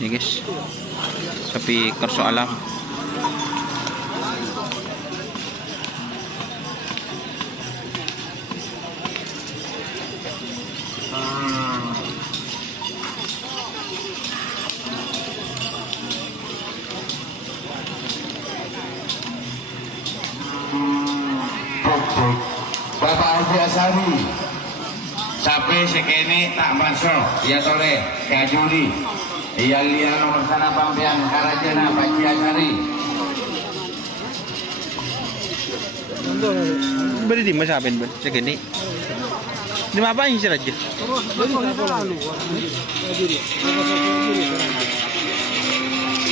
Ini guys, sapi Karso Alam. Bapak Haji Asari sampai sekene tak masuk ya tole kajuli iya liya nomor sana pampian Karajana Pak Haji Asari Beri di mana ben segini. Di apa yang sih aja?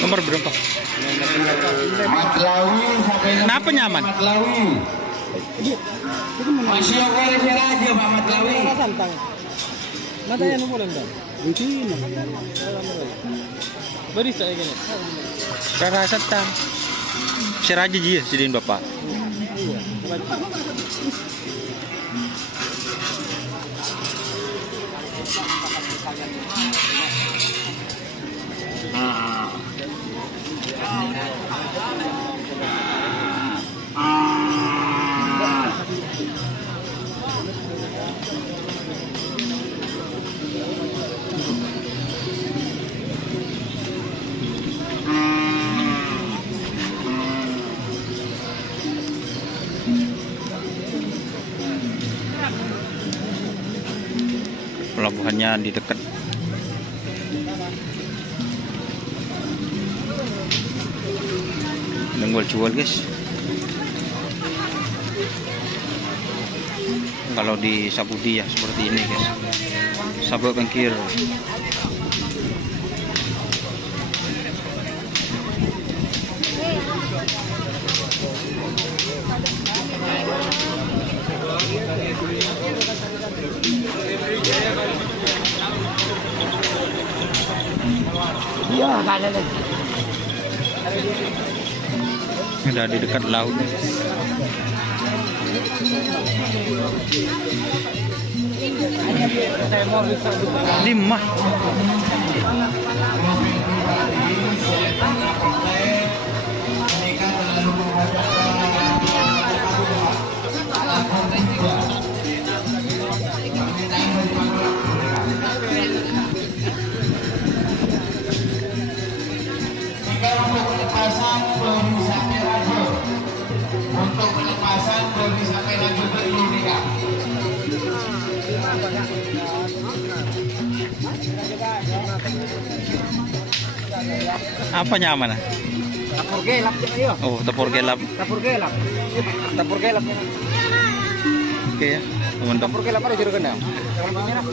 Nomor berapa? Matlawi sampai Kenapa nyaman? Matlawi masih oke aja Pak Matlawi Matanya nunggu lang. Beri saya gini. Rasa tam. Share aja ji sidin Bapak. Pelabuhannya di dekat. Nunggu jual guys. Kalau di Sabudi ya seperti ini guys. Sabuk bangkir. Iya, kanan lagi. Udah di dekat laut. Lima. Untuk pelepasan dari sampai lagi berdiri nikah. Apa nyaman? Tapur gelap ayo. Oh, tepur gelap. Tapur gelap. Tapur gelap. Oke ya. Untuk Tapur gelap ada juru kena. Kalau merah.